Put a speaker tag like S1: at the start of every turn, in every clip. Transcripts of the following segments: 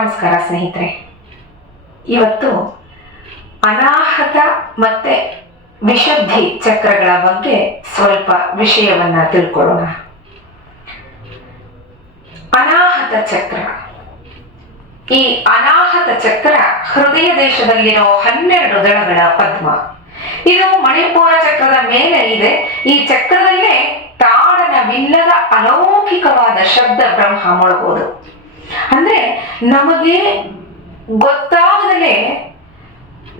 S1: ನಮಸ್ಕಾರ ಸ್ನೇಹಿತರೆ. ಇವತ್ತು ಅನಾಹತ ಮತ್ತೆ ವಿಶುದ್ಧಿ ಚಕ್ರಗಳ ಬಗ್ಗೆ ಸ್ವಲ್ಪ ವಿಷಯವನ್ನ ತಿಳ್ಕೊಳ್ಳೋಣ. ಅನಾಹತ ಚಕ್ರ. ಈ ಅನಾಹತ ಚಕ್ರ ಹೃದಯ ದೇಶದಲ್ಲಿರೋ ಹನ್ನೆರಡು ದಳಗಳ ಪದ್ಮ. ಇದು ಮಣಿಪುರ ಚಕ್ರದ ಮೇಲೆ ಇದೆ. ಈ ಚಕ್ರದಲ್ಲೇ ತಾಡನವಿಲ್ಲದ ಅಲೌಕಿಕವಾದ ಶಬ್ದ ಬ್ರಹ್ಮ ಮೊಳಗೋದು. ಅಂದ್ರೆ ನಮಗೆ ಗೊತ್ತಾಗದಲೇ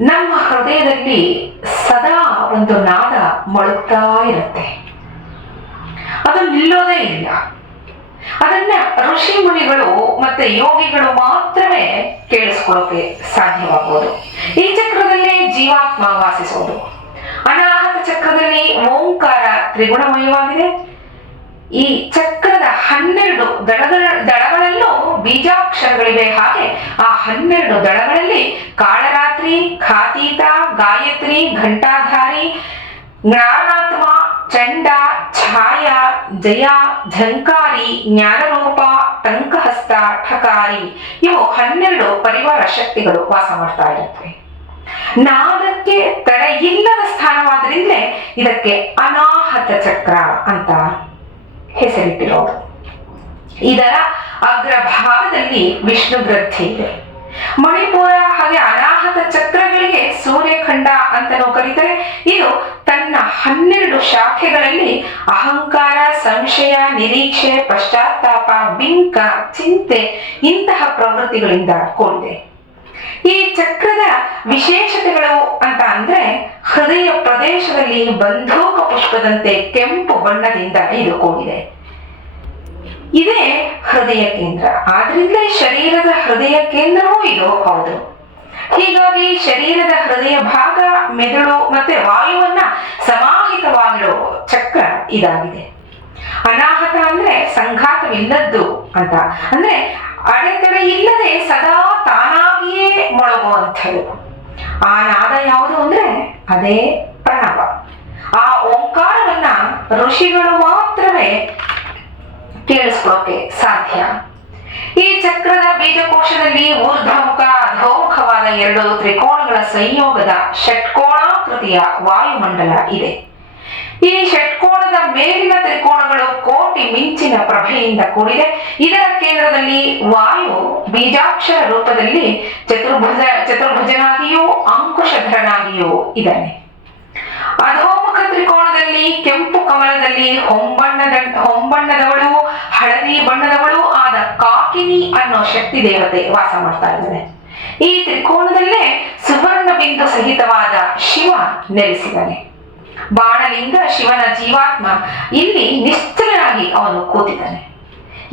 S1: ನಮ್ಮ ಹೃದಯದಲ್ಲಿ ಸದಾ ಒಂದು ನಾದ ಮೊಳಗ್ತಾ ಇರುತ್ತೆ. ಅದು ನಿಲ್ಲೋದೇ ಇಲ್ಲ. ಅದನ್ನ ಋಷಿ ಮುನಿಗಳು ಮತ್ತೆ ಯೋಗಿಗಳು ಮಾತ್ರವೇ ಕೇಳಿಸ್ಕೊಳ್ಳೋಕೆ ಸಾಧ್ಯವಾಗುವುದು ಈ ಚಕ್ರದಲ್ಲೇ ಜೀವಾತ್ಮ ವಾಸಿಸೋದು. ಅನಾಹತ ಚಕ್ರದಲ್ಲಿ ಓಂಕಾರ ತ್ರಿಗುಣಮಯವಾಗಿದೆ. ಈ ಚಕ್ರದ ಹನ್ನೆರಡು ದಳಗಳ ದಳಗಳಲ್ಲೂ ಬೀಜಾಕ್ಷರಗಳಿವೆ. ಹಾಗೆ ಆ ಹನ್ನೆರಡು ದಳಗಳಲ್ಲಿ ಕಾಳರಾತ್ರಿ, ಖಾತೀತ, ಗಾಯತ್ರಿ, ಘಂಟಾಧಾರಿ ಜ್ಞಾನಾತ್ಮ ಚಂಡ, ಛಾಯಾ, ಜಯ, ಝಂಕಾರಿ, ಜ್ಞಾನರೂಪ ಟಂಕಹಸ್ತ ಠಕಾರಿ ಇವು ಹನ್ನೆರಡು ಪರಿವಾರ ಶಕ್ತಿಗಳು ವಾಸ ಮಾಡ್ತಾ ಇರುತ್ತವೆ ನಾದಕ್ಕೆ ತಡೆಯಿಲ್ಲದ ಸ್ಥಾನವಾದ್ರಿಂದಲೇ ಇದಕ್ಕೆ ಅನಾಹತ ಚಕ್ರ ಅಂತ ಹೆಸರಿಟ್ಟಿರೋದು ಇದರ ಅಗ್ರಭಾಗದಲ್ಲಿ ವಿಷ್ಣು ಗ್ರಂಥಿ ಇದೆ. ಮಣಿಪುರ ಹಾಗೆ ಅನಾಹತ ಚಕ್ರಗಳಿಗೆ ಸೂರ್ಯಖಂಡ ಅಂತಲೂ ಕರೀತಾರೆ. ಇದು ತನ್ನ ಹನ್ನೆರಡು ಶಾಖೆಗಳಲ್ಲಿ ಅಹಂಕಾರ, ಸಂಶಯ, ನಿರೀಕ್ಷೆ, ಪಶ್ಚಾತ್ತಾಪ ಬಿಂಕ ಚಿಂತೆ ಇಂತಹ ಪ್ರವೃತ್ತಿಗಳಿಂದ ಕೂಡಿದೆ. ಈ ಚಕ್ರದ ವಿಶೇಷತೆಗಳು ಅಂತ ಅಂದ್ರೆ ಹೃದಯ ಪ್ರದೇಶದಲ್ಲಿ ಬಂಧೂಕ ಪುಷ್ಪದಂತೆ ಕೆಂಪು ಬಣ್ಣದಿಂದ ಇದು ಕೂಡಿದೆ. ಇದೇ ಹೃದಯ ಕೇಂದ್ರ. ಆದ್ರಿಂದ ಶರೀರದ ಹೃದಯ ಕೇಂದ್ರವೂ ಇದು. ಹೌದು. ಹೀಗಾಗಿ ಶರೀರದ ಹೃದಯ ಭಾಗ, ಮೆದುಳು ಮತ್ತೆ ವಾಯುವನ್ನ ಸಮಾಹಿತವಾಗಿರೋ ಚಕ್ರ ಇದಾಗಿದೆ. ಅನಾಹತ ಅಂದ್ರೆ ಸಂಘಾತವಿಲ್ಲದ್ದು ಅಂತ. ಅಂದ್ರೆ ಅಡೆತಡೆ ಇಲ್ಲದೆ ಸದಾ ತಾನಾಗಿಯೇ ಮೊಳಗುವಂಥದ್ದು. ಆ ನಾದ ಯಾವುದು ಅಂದ್ರೆ ಅದೇ ಪ್ರಣವ. ಆ ಓಂಕಾರವನ್ನ ಋಷಿಗಳು ಮಾತ್ರವೇ ಕೇಳಿಸ್ಕೊಳ್ಳೋಕೆ ಸಾಧ್ಯ. ಈ ಚಕ್ರದ ಬೀಜಕೋಶದಲ್ಲಿ ಊರ್ಧ್ವಮುಖ ಅಧೋಮುಖವಾದ ಎರಡು ತ್ರಿಕೋಣಗಳ ಸಂಯೋಗದ ಷಟ್ಕೋಣಾಕೃತಿಯ ವಾಯುಮಂಡಲ ಇದೆ. ಈ ಷಟ್ಕೋಣದ ಮೇಲಿನ ತ್ರಿಕೋಣಗಳು ಕೋಟಿ ಮಿಂಚಿನ ಪ್ರಭೆಯಿಂದ ಕೂಡಿದೆ. ಇದರ ಕೇಂದ್ರದಲ್ಲಿ ವಾಯು ಬೀಜಾಕ್ಷರ ರೂಪದಲ್ಲಿ ಚತುರ್ಭುಜ, ಚತುರ್ಭುಜನಾಗಿಯೂ ಅಂಕುಶಧರನಾಗಿಯೂ ಇದ್ದಾನೆ. ಅಧೋಮುಖ ತ್ರಿಕೋಣದಲ್ಲಿ ಕೆಂಪು ಕಮಲದಲ್ಲಿ ಹೊಂಬಣ್ಣದ, ಹೊಂಬಣ್ಣದವಳು, ಹಳದಿ ಬಣ್ಣದವಳು ಆದ ಕಾಕಿನಿ ಅನ್ನೋ ಶಕ್ತಿ ದೇವತೆ ವಾಸ ಮಾಡ್ತಾ ಇದ್ದಾನೆ ಈ ತ್ರಿಕೋಣದಲ್ಲೇ ಸುವರ್ಣ ಬಿಂದು ಸಹಿತವಾದ ಶಿವ ನೆಲೆಸಿದ್ದಾನೆ. ಬಾಣಲಿಂಗ ಶಿವನ ಜೀವಾತ್ಮ. ಇಲ್ಲಿ ನಿಶ್ಚಲನಾಗಿ ಅವನು ಕೂತಿದ್ದಾನೆ.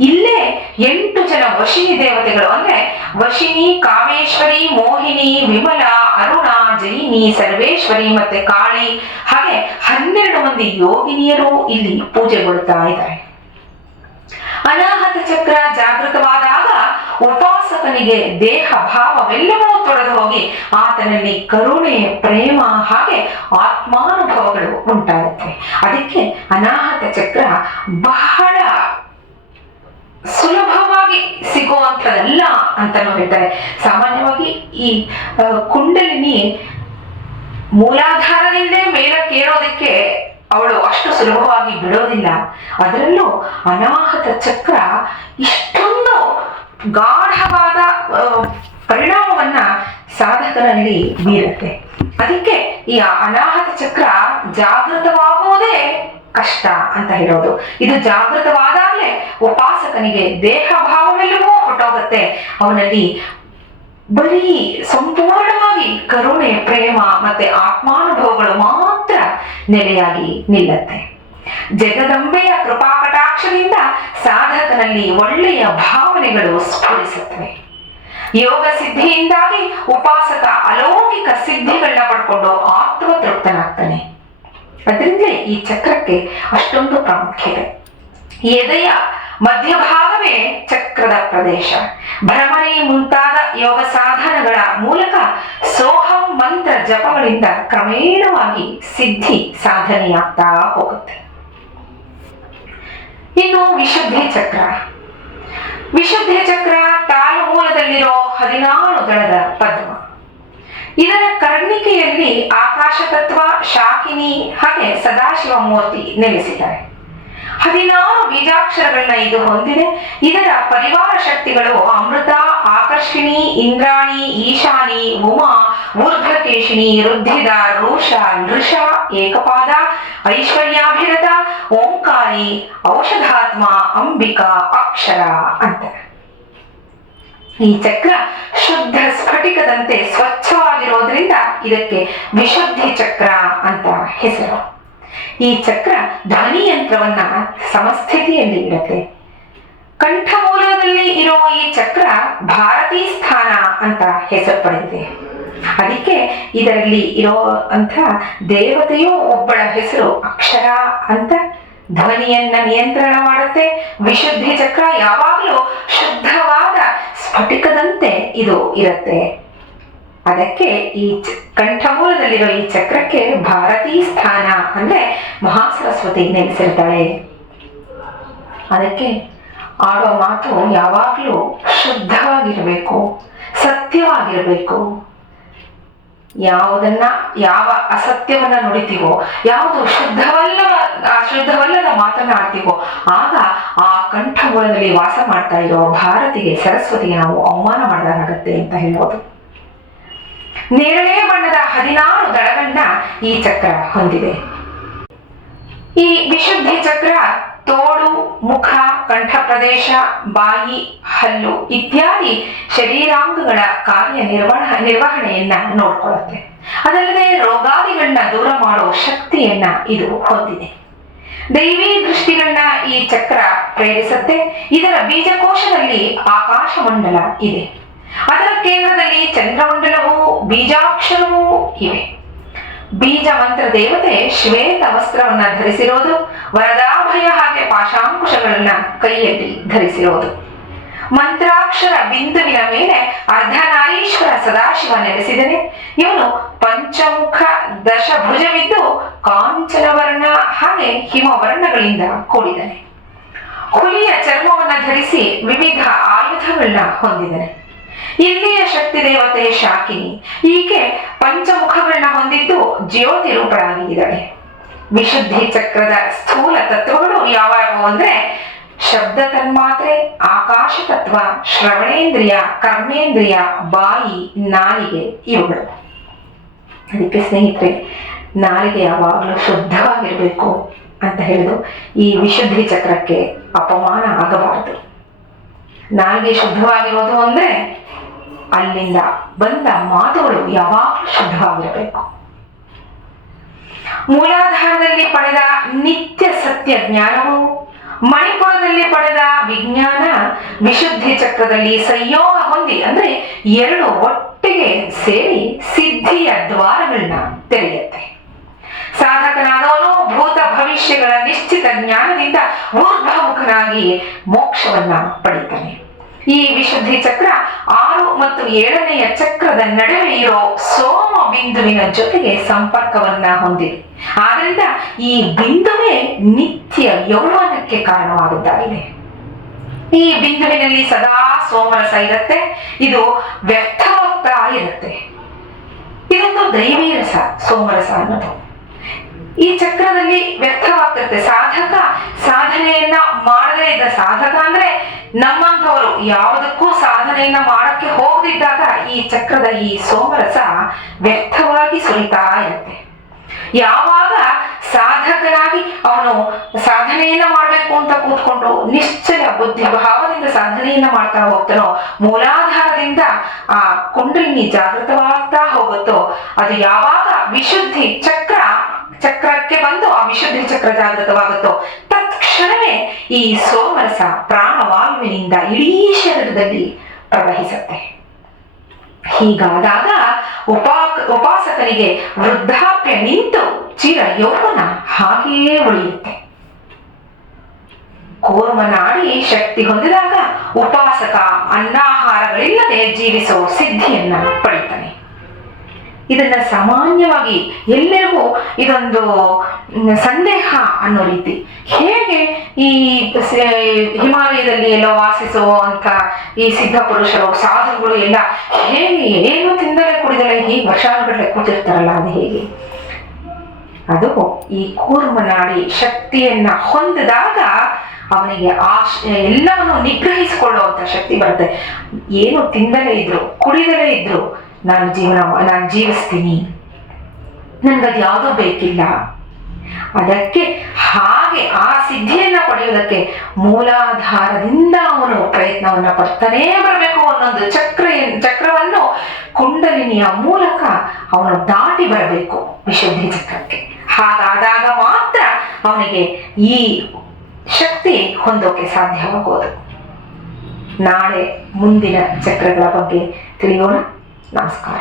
S1: ಇಲ್ಲೇ ಎಂಟು ಜನ ವಶಿನಿ ದೇವತೆಗಳು, ಅಂದ್ರೆ ವಶಿನಿ, ಕಾಮೇಶ್ವರಿ, ಮೋಹಿನಿ, ವಿಮಲ, ಅರುಣ, ಜೈನಿ, ಸರ್ವೇಶ್ವರಿ ಮತ್ತೆ ಕಾಳಿ, ಹಾಗೆ ಹನ್ನೆರಡು ಮಂದಿ ಯೋಗಿನಿಯರು ಇಲ್ಲಿ ಪೂಜೆಗೊಳ್ತಾ ಇದ್ದಾರೆ. ಅನಾಹತ ಚಕ್ರ ಜಾಗೃತವಾದಾಗ ಉಪಾಸಕನಿಗೆ ದೇಹ ಭಾವವೆಲ್ಲವೂ ತೊಡೆದು ಹೋಗಿ ಆತನಲ್ಲಿ ಕರುಣೆ, ಪ್ರೇಮ ಹಾಗೆ ಆತ್ಮಾನುಭವಗಳು ಉಂಟಾಗುತ್ತವೆ ಅದಕ್ಕೆ ಅನಾಹತ ಚಕ್ರ ಬಹಳ ಸುಲಭವಾಗಿ ಸಿಗುವಂಥದ್ದಲ್ಲ ಅಂತಾನು ಹೇಳ್ತಾರೆ. ಸಾಮಾನ್ಯವಾಗಿ ಈ ಕುಂಡಲಿನಿ ಮೂಲಾಧಾರದಿಂದಲೇ ಮೇಲಕ್ಕೇರೋದಕ್ಕೆ ಅವಳು ಅಷ್ಟು ಸುಲಭವಾಗಿ ಬಿಡೋದಿಲ್ಲ. ಅದರಲ್ಲೂ ಅನಾಹತ ಚಕ್ರ ಇಷ್ಟೊಂದು ಗಾಢವಾದ ಪರಿಣಾಮವನ್ನ ಸಾಧಕನಲ್ಲಿ ಬೀರುತ್ತೆ. ಅದಕ್ಕೆ ಈ ಅನಾಹತ ಚಕ್ರ ಜಾಗೃತವಾಗುವುದೇ ಕಷ್ಟ ಅಂತ ಹೇಳೋದು. ಇದು ಜಾಗೃತವಾದಾಗಲೇ ಉಪಾಸಕನಿಗೆ ದೇಹ ಭಾವವೆಲ್ಲವೂ ಹೊಟ್ಟೋಗುತ್ತೆ ಅವನಲ್ಲಿ ಬರೀ ಸಂಪೂರ್ಣವಾಗಿ ಕರುಣೆ, ಪ್ರೇಮ ಮತ್ತೆ ಆತ್ಮಾನುಭವಗಳು ಮಾತ್ರ ನೆಲೆಯಾಗಿ ನಿಲ್ಲತ್ತೆ. ಜಗದಂಬೆಯ ಕೃಪಾ ಕಟಾಕ್ಷದಿಂದ ಸಾಧಕನಲ್ಲಿ ಒಳ್ಳೆಯ ಭಾವನೆಗಳು ಸ್ಫುರಿಸುತ್ತವೆ. ಯೋಗ ಸಿದ್ಧಿಯಿಂದಾಗಿ ಉಪಾಸಕ ಅಲೌಕಿಕ ಸಿದ್ಧಿಗಳನ್ನ ಪಡ್ಕೊಂಡು ಆತ್ಮತೃಪ್ತನಾಗ್ತಾನೆ. ಅದರಿಂದಲೇ ಈ ಚಕ್ರಕ್ಕೆ ಅಷ್ಟೊಂದು ಪ್ರಾಮುಖ್ಯತೆ. ಎದೆಯ ಮಧ್ಯಭಾಗವೇ ಚಕ್ರದ ಪ್ರದೇಶ. ಭ್ರಮಣೆ ಮುಂತಾದ ಯೋಗ ಸಾಧನಗಳ ಮೂಲಕ ಸೋಹಂ ಮಂತ್ರ ಜಪಗಳಿಂದ ಕ್ರಮೇಣವಾಗಿ ಸಿದ್ಧಿ ಸಾಧನೆಯಾಗ್ತಾ ಹೋಗುತ್ತೆ. ಇನ್ನು ವಿಶುದ್ಧಿ ಚಕ್ರ. ವಿಶುದ್ಧಿ ಚಕ್ರ ತಾಳುಮೂಲದಲ್ಲಿರೋ ಹದಿನಾರು ದಳದ ಪದ್ಮ. ಇದರ ಕರ್ಣಿಕೆಯಲ್ಲಿ ಆಕಾಶ ತತ್ವ ಶಾಕಿನಿ ಹಾಗೆ ಸದಾಶಿವ ಮೂರ್ತಿ ನೆಲೆಸಿದ್ದಾರೆ. ಹದಿನಾರು ಬೀಜಾಕ್ಷರಗಳನ್ನ ಇದು ಹೊಂದಿದೆ. ಇದರ ಪರಿವಾರ ಶಕ್ತಿಗಳು ಅಮೃತ, ಆಕರ್ಷಿಣಿ, ಇಂದ್ರಾಣಿ, ಈಶಾನಿ, ಉಮಾ ಊರ್ಧ್ವಕೇಶಿನಿ ರುದ್ಧಿದ ರೂಷ, ನೃಷ, ಏಕಪಾದ, ಐಶ್ವರ್ಯಾಭಿರತ, ಓಂಕಾರಿ, ಔಷಧಾತ್ಮ, ಅಂಬಿಕಾ, ಅಕ್ಷರ ಅಂತ. ಈ ಚಕ್ರ ಶುದ್ಧ ಸ್ಫಟಿಕದಂತೆ ಸ್ವಚ್ಛವಾಗಿರೋದ್ರಿಂದ ಇದಕ್ಕೆ ವಿಶುದ್ಧಿ ಚಕ್ರ ಅಂತ ಹೆಸರು. ಈ ಚಕ್ರ ಧ್ವನಿ ಯಂತ್ರವನ್ನ ಸಮಸ್ಥಿತಿಯಲ್ಲಿ ಇಡುತ್ತೆ. ಕಂಠಮೂಲದಲ್ಲಿ ಇರೋ ಈ ಚಕ್ರ ಭಾರತೀ ಸ್ಥಾನ ಅಂತ ಹೆಸರು ಪಡೆದಿದೆ. ಅದಕ್ಕೆ ಇದರಲ್ಲಿ ಇರೋ ಅಂತ ದೇವತೆಯು ಒಬ್ಬಳ ಹೆಸರು ಅಕ್ಷರ ಅಂತ ಧ್ವನಿಯನ್ನ ನಿಯಂತ್ರಣ ಮಾಡುತ್ತೆ. ವಿಶುದ್ಧಿ ಚಕ್ರ ಯಾವಾಗಲೂ ಶುದ್ಧವಾದ ಸ್ಫಟಿಕದಂತೆ ಇದು ಇರುತ್ತೆ. ಅದಕ್ಕೆ ಈ ಕಂಠಮೂಲದಲ್ಲಿರೋ ಈ ಚಕ್ರಕ್ಕೆ ಭಾರತೀ ಸ್ಥಾನ ಅಂದ್ರೆ ಮಹಾಸರಸ್ವತಿ ನೆಲೆಸಿರ್ತಾಳೆ ಅದಕ್ಕೆ ಆಡೋ ಮಾತು ಯಾವಾಗಲೂ ಶುದ್ಧವಾಗಿರಬೇಕು, ಸತ್ಯವಾಗಿರಬೇಕು. ಯಾವುದನ್ನ, ಯಾವ ಅಸತ್ಯವನ್ನ ನುಡಿತೀವೋ, ಯಾವುದು ಶುದ್ಧವಲ್ಲ, ಅಶುದ್ಧವಲ್ಲದ ಮಾತನಾಡ್ತೀವೋ ಆಗ ಆ ಕಂಠಮೂಲದಲ್ಲಿ ವಾಸ ಮಾಡ್ತಾ ಇರೋ ಭಾರತಿಗೆ ಸರಸ್ವತಿಗೆ ನಾವು ಅವಮಾನ ಮಾಡಿದಾಗತ್ತೆ ಅಂತ ಹೇಳೋದು ನೇರಳೆ ಬಣ್ಣದ ಹದಿನಾರು ದಳಗಳನ್ನ ಈ ಚಕ್ರ ಹೊಂದಿದೆ ಈ ವಿಶುದ್ಧಿ ಚಕ್ರ ತೋಳು, ಮುಖ ಕಂಠ ಪ್ರದೇಶ ಬಾಯಿ, ಹಲ್ಲು ಇತ್ಯಾದಿ ಶರೀರಾಂಗಗಳ ಕಾರ್ಯ ನಿರ್ವಹ ನಿರ್ವಹಣೆಯನ್ನ ನೋಡ್ಕೊಳ್ಳುತ್ತೆ ಅದಲ್ಲದೆ ರೋಗಾದಿಗಳನ್ನ ದೂರ ಮಾಡೋ ಶಕ್ತಿಯನ್ನ ಇದು ಹೊಂದಿದೆ. ದೈವಿ ದೃಷ್ಟಿಗಳನ್ನ ಈ ಚಕ್ರ ಪ್ರೇರಿಸುತ್ತೆ. ಇದರ ಬೀಜಕೋಶದಲ್ಲಿ ಆಕಾಶ ಮಂಡಲ ಇದೆ. ಅದರ ಕೇಂದ್ರದಲ್ಲಿ ಚಂದ್ರಮಂಡಲವೂ, ಬೀಜಾಕ್ಷರವೂ ಇವೆ. ಬೀಜ ಮಂತ್ರ ದೇವತೆ ಶ್ವೇತ ವಸ್ತ್ರವನ್ನ ಧರಿಸಿರೋದು, ವರದಾಭಯ ಹಾಗೆ ಪಾಶಾಂಕುಶಗಳನ್ನ ಕೈಯಲ್ಲಿ ಧರಿಸಿರೋದು. ಮಂತ್ರಾಕ್ಷರ ಬಿಂದುವಿನ ಮೇಲೆ ಅರ್ಧನಾರೀಶ್ವರ ಸದಾಶಿವ ನೆಲೆಸಿದನೆ. ಇವನು ಪಂಚಮುಖ ದಶಭುಜವಿದ್ದು ಕಾಂಚನವರ್ಣ ಹಾಗೆ ಹಿಮವರ್ಣಗಳಿಂದ ಕೂಡಿದನೆ. ಹುಲಿಯ ಚರ್ಮವನ್ನ ಧರಿಸಿ ವಿವಿಧ ಆಯುಧಗಳನ್ನ ಹೊಂದಿದನೆ. ಇಲ್ಲಿಯ ಶಕ್ತಿ ದೇವತೆ ಶಾಕಿನಿ? ಈಕೆ ಪಂಚಮುಖಗಳನ್ನ ಹೊಂದಿದ್ದು ಜ್ಯೋತಿ ರೂಪಳಾಗಿದ್ದಾಳೆ. ವಿಶುದ್ಧಿ ಚಕ್ರದ ಸ್ಥೂಲ ತತ್ವಗಳು ಯಾವ್ಯಾವು ಅಂದ್ರೆ ಶಬ್ದ ತನ್ಮಾತ್ರೆ, ಆಕಾಶ ತತ್ವ, ಶ್ರವಣೇಂದ್ರಿಯ, ಕರ್ಮೇಂದ್ರಿಯ, ಬಾಯಿ, ನಾಲಿಗೆ ಇವುಗಳು. ಅದಕ್ಕೆ ಸ್ನೇಹಿತರೆ, ನಾಲಿಗೆ ಯಾವಾಗಲೂ ಶುದ್ಧವಾಗಿರಬೇಕು ಅಂತ ಹೇಳಿದು ಈ ವಿಶುದ್ಧಿ ಚಕ್ರಕ್ಕೆ ಅಪಮಾನ ಆಗಬಾರದು. ನಾಲಿಗೆ ಶುದ್ಧವಾಗಿರೋದು ಅಂದ್ರೆ ಅಲ್ಲಿಂದ ಬಂದ ಮಾತುಗಳು ಯಾವಾಗಲೂ ಶುದ್ಧವಾಗಿರಬೇಕು? ಮೂಲಾಧಾರದಲ್ಲಿ ಪಡೆದ ನಿತ್ಯ ಸತ್ಯ ಜ್ಞಾನವು, ಮಣಿಪುರದಲ್ಲಿ ಪಡೆದ ವಿಜ್ಞಾನ, ವಿಶುದ್ಧಿ ಚಕ್ರದಲ್ಲಿ ಸಂಯೋಗ ಹೊಂದಿ, ಅಂದ್ರೆ ಎರಡು ಒಟ್ಟಿಗೆ ಸೇರಿ ಸಿದ್ಧಿಯ ದ್ವಾರಗಳನ್ನ ತೆರೆಯುತ್ತೆ. ಸಾಧಕನಾದವನು ಭೂತ ಭವಿಷ್ಯಗಳ ನಿಶ್ಚಿತ ಜ್ಞಾನದಿಂದ ಊರ್ಧ್ವಮುಖನಾಗಿ ಮೋಕ್ಷವನ್ನ ಪಡಿತಾನೆ. ಈ ವಿಶುದ್ಧಿ ಚಕ್ರ ಆರು ಮತ್ತು ಏಳನೆಯ ಚಕ್ರದ ನಡುವೆ ಇರೋ ಸೋಮ ಬಿಂದುವಿನ ಜೊತೆಗೆ ಸಂಪರ್ಕವನ್ನ ಹೊಂದಿದೆ. ಆದ್ರಿಂದ ಈ ಬಿಂದುವೇ ನಿತ್ಯ ಯೌವನಕ್ಕೆ ಕಾರಣವಾಗುತ್ತಾಗಿದೆ. ಈ ಬಿಂದುವಿನಲ್ಲಿ ಸದಾ ಸೋಮರಸ ಇರುತ್ತೆ ಇದು ವ್ಯರ್ಥವಾಗ್ತಾ ಇರುತ್ತೆ ಇದೊಂದು ದೈವೀ ರಸ ಸೋಮರಸ ಅನ್ನೋದು. ಈ ಚಕ್ರದಲ್ಲಿ ವ್ಯರ್ಥವಾಗ್ತಿರುತ್ತೆ ಸಾಧಕ ಸಾಧನೆಯನ್ನ ಮಾಡದೇ ಇದ್ದ ಸಾಧಕ ಅಂದ್ರೆ ನಮ್ಮಂಥವರು. ಯಾವುದಕ್ಕೂ ಸಾಧನೆಯನ್ನ ಮಾಡಕ್ಕೆ ಹೋಗದಿದ್ದಾಗ ಈ ಚಕ್ರದ ಈ ಸೋಮರಸ ವ್ಯರ್ಥವಾಗಿ ಸುರಿತಾ ಇರುತ್ತೆ. ಯಾವಾಗ ಸಾಧಕನಾಗಿ ಅವನು ಸಾಧನೆಯನ್ನ ಮಾಡಬೇಕು ಅಂತ ಕೂತ್ಕೊಂಡು ನಿಶ್ಚಯ ಬುದ್ಧಿ ಭಾವದಿಂದ ಸಾಧನೆಯನ್ನ ಮಾಡ್ತಾ ಹೋಗ್ತಾನೋ, ಮೂಲಾಧಾರದಿಂದ ಆ ಕುಂಡಲಿನಿ ಜಾಗೃತವಾಗ್ತಾ ಹೋಗುತ್ತೋ, ಅದು ಯಾವಾಗ ವಿಶುದ್ಧಿ ಚಕ್ರ ಚಕ್ರಕ್ಕೆ ಬಂದು ಆ ವಿಶುದ್ಧಿ ಚಕ್ರ ಜಾಗೃತವಾಗುತ್ತೋ, ತತ್ಕ್ಷಣವೇ ಈ ಸೋಮರಸ ಪ್ರಾಣವಾಯುವಿನಿಂದ ಇಡೀ ಶರೀರದಲ್ಲಿ ಪ್ರವಹಿಸುತ್ತೆ. ಹೀಗಾದಾಗ ಉಪಾ ಉಪಾಸಕನಿಗೆ ವೃದ್ಧಾಪ್ಯ ನಿಂತು ಚಿರ ಯೌವನ ಹಾಗೆಯೇ ಉಳಿಯುತ್ತೆ. ಕೋರ್ಮನಾಡಿ ಶಕ್ತಿ ಹೊಂದಿದಾಗ ಉಪಾಸಕ ಅನ್ನಾಹಾರಗಳಿಲ್ಲದೆ ಜೀವಿಸೋ ಸಿದ್ಧಿಯನ್ನ ಪಡಿತಾನೆ. ಇದನ್ನ ಸಾಮಾನ್ಯವಾಗಿ ಎಲ್ಲರಿಗೂ ಇದೊಂದು ಸಂದೇಹ ಅನ್ನೋ ರೀತಿ. ಹೇಗೆ ಈ ಹಿಮಾಲಯದಲ್ಲಿ ಎಲ್ಲೋ ವಾಸಿಸುವಂತ ಈ ಸಿದ್ಧ ಪುರುಷರು, ಸಾಧುಗಳು ಎಲ್ಲ ಹೇಗೆ ಏನು ತಿಂದಲೇ ಕುಡಿದಲೇ ಹೀಗೆ ವರ್ಷಾನುಗಟ್ಟಲೆ ಕೂತಿರ್ತಾರಲ್ಲ ಅದು ಹೇಗೆ? ಅದು ಈ ಕೂರ್ಮನಾಡಿ ಶಕ್ತಿಯನ್ನ ಹೊಂದಿದಾಗ ಅವನಿಗೆ ಆ ಎಲ್ಲವನ್ನು ನಿಗ್ರಹಿಸಿಕೊಳ್ಳುವಂತ ಶಕ್ತಿ ಬರುತ್ತೆ. ಏನು ತಿಂದಲೇ ಇದ್ರು, ಕುಡಿದಲೇ ಇದ್ರು ನಾನು ಜೀವನ ನಾನು ಜೀವಿಸ್ತೀನಿ. ನನ್ಗದು ಯಾವುದೂ ಬೇಕಿಲ್ಲ. ಅದಕ್ಕೆ ಹಾಗೆ ಆ ಸಿದ್ಧಿಯನ್ನು ಪಡೆಯುವುದಕ್ಕೆ ಮೂಲಾಧಾರದಿಂದ ಅವನು ಪ್ರಯತ್ನವನ್ನ ಪಡ್ತಾನೇ ಬರಬೇಕು ಅನ್ನೊಂದು ಚಕ್ರ ಚಕ್ರವನ್ನು ಕುಂಡಲಿನಿಯ ಮೂಲಕ ಅವನು ದಾಟಿ ಬರಬೇಕು ವಿಶುದ್ಧಿ ಚಕ್ರಕ್ಕೆ. ಹಾಗಾದಾಗ ಮಾತ್ರ ಅವನಿಗೆ ಈ ಶಕ್ತಿ ಹೊಂದೋಕೆ ಸಾಧ್ಯವಾಗುವುದು ನಾಳೆ ಮುಂದಿನ ಚಕ್ರಗಳ ಬಗ್ಗೆ ತಿಳಿಯೋಣ. ನಮಸ್ಕಾರ